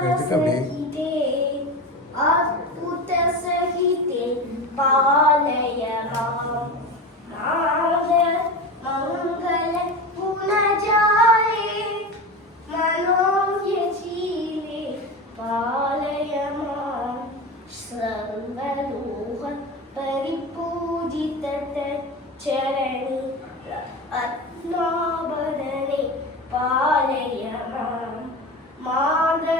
सहिते अद्भुत सहिते पालय माँ मंगल पुन जाए मनोज्ञ जीवे पालय माँ। सर्वलोह परिपूजित चरणे रत्नाभरणे पालय माँ मादर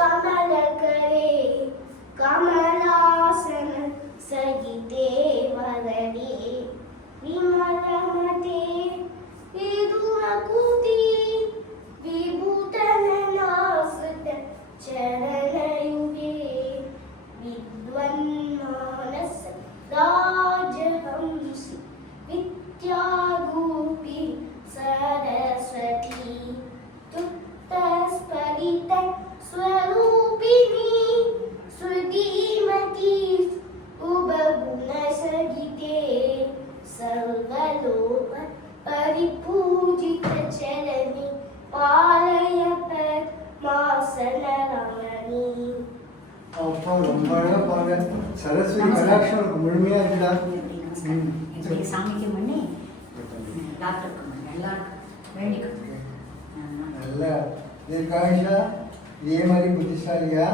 கமலகரே கமலாசன சகி தேவதடி మంగళోమ పరిపూజిత చలని పాలయ పద్మాసన రమణి சரஸ்வதி கடாட்சம் முழுமையா இருக்குடா சாமிக்கு பண்ணி நல்லா இருக்கும் நல்லா வேண்டிக்கும் நல்லா దీర్ఘాయుష ఏ మరి బుద్ధిశాలిగా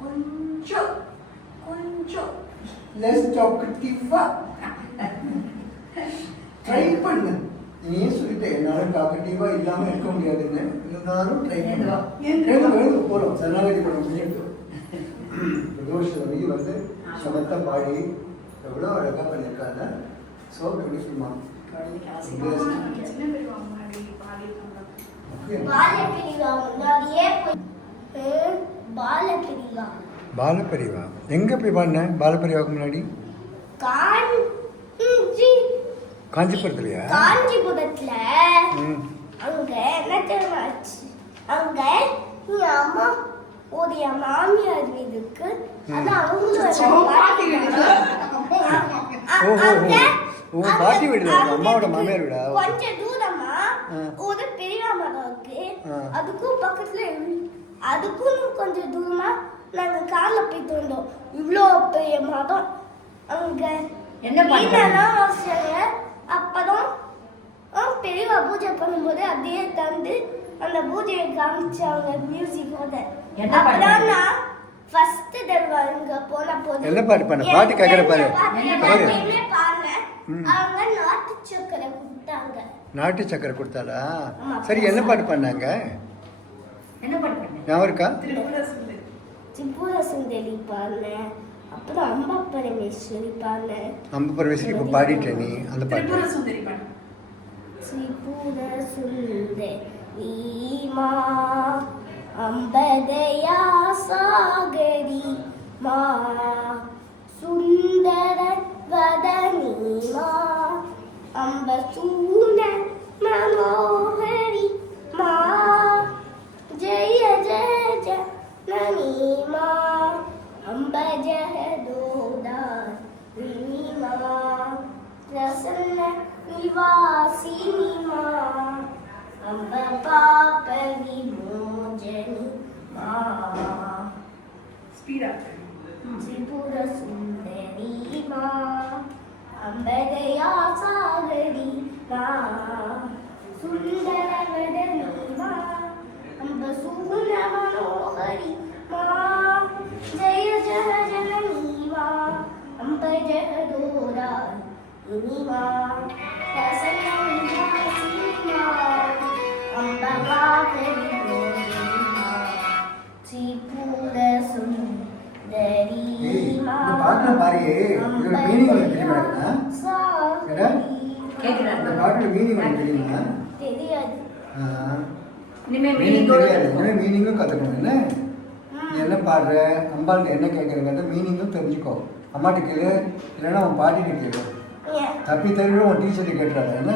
కొంచెం కొంచెం లెస్ ఒకటివ్వ ட்ரை பண்ணு நீயே சொல்லிட்டேன் என்னால டாக்கட்டிவா இல்லாம இருக்க முடியாதுன்னு இருந்தாலும் ட்ரை பண்ணு எழுந்து போறோம். சரணாகதி படம் பண்ணிட்டு பிரதோஷவரி வந்து சமத்த பாடி எவ்வளோ அழகா பண்ணியிருக்காங்க. ஸோ பியூட்டிஃபுல்மா பாலப்பிரிவா எங்க போய் பாடின? பாலப்பரிவாக்கு முன்னாடி? காஞ்சிபுரத்துலயா? காஞ்சிபுரத்துல ம். அங்க என்ன தெரியுமாச்சு அங்க என் அம்மா ஒரு என் மாமியார் வீடுக்கு அது அவங்களோட ஓ, பாட்டி வீடு அம்மாவோட மாமியார் வீடா? கொஞ்சம் தூரமா. ஒரு பெரிய மரம் இருக்கு. அதுக்கும் பக்கத்துல அதுக்கும் கொஞ்சம் தூரமா நாங்க கார்ல போயிட்டு வந்தோம் இவ்வளோ பெரிய மரம். அங்க என்ன பண்றாங்க? பூஜை பண்ணும்போது அப்படியே தந்து அந்த பூஜையை காமிச்சாங்க மியூசிக்கோட என்ன பண்றாங்க? நான் ஃபர்ஸ்ட் தடவை அங்க போன போது என்ன பாட்டு பண்ண? பாட்டு கேக்குற பாரு. பாரு. அவங்க நாட்டு சக்கரை கொடுத்தாங்க. நாட்டு சக்கரை கொடுத்தாளா. சரி என்ன பாட்டு பண்ணாங்க? என்ன பண்ணுறேன் ஞாபகம் இருக்கா? திரிபுர சுந்தரி. பாடினேன் அப்புறம் அம்பா பரமேஸ்வரி பாடினேன் அம்ப பரமேஸ்வரி இப்போ பாடிட்ட நீ அந்த பாட்டு. ത്രിപുര സുന്ദരി മാ അമ്പതയാ സാഗരി. മാ സുന്ദര വദനി മാ അമ്പസൂന മനോഹരി മാ. ജയ ജയ ജനനി മാ അംബ ജയ ദോദാ മാ പ്രസന്ന विवासिनी माँ। अम्ब पाप विमोचनी माँ सुंदरी माँ अम्ब दया सागरी माँ। सुंदर वदनी माँ जय जह जननी माँ अम्ब பாட்டுல பாரியே இதோட மீனிங் உனக்கு தெரியுமா? இந்த பாட்டுல மீனிங் உனக்கு தெரியுமா? தெரியாது. மீனிங் தெரியாது. இனிமே மீனிங்கும் கற்றுக்கணும் என்ன? நீ என்ன பாடுற? அம்பாள்கிட்ட என்ன கேட்குறங்கிறத மீனிங்கும் தெரிஞ்சுக்கோ. அம்மாட்ட கேளு. இல்லைன்னா உன் பாட்டிகிட்ட கேளு. தப்பி தவிர உன் டீச்சர்கிட்ட கேட்டுறாரு என்ன?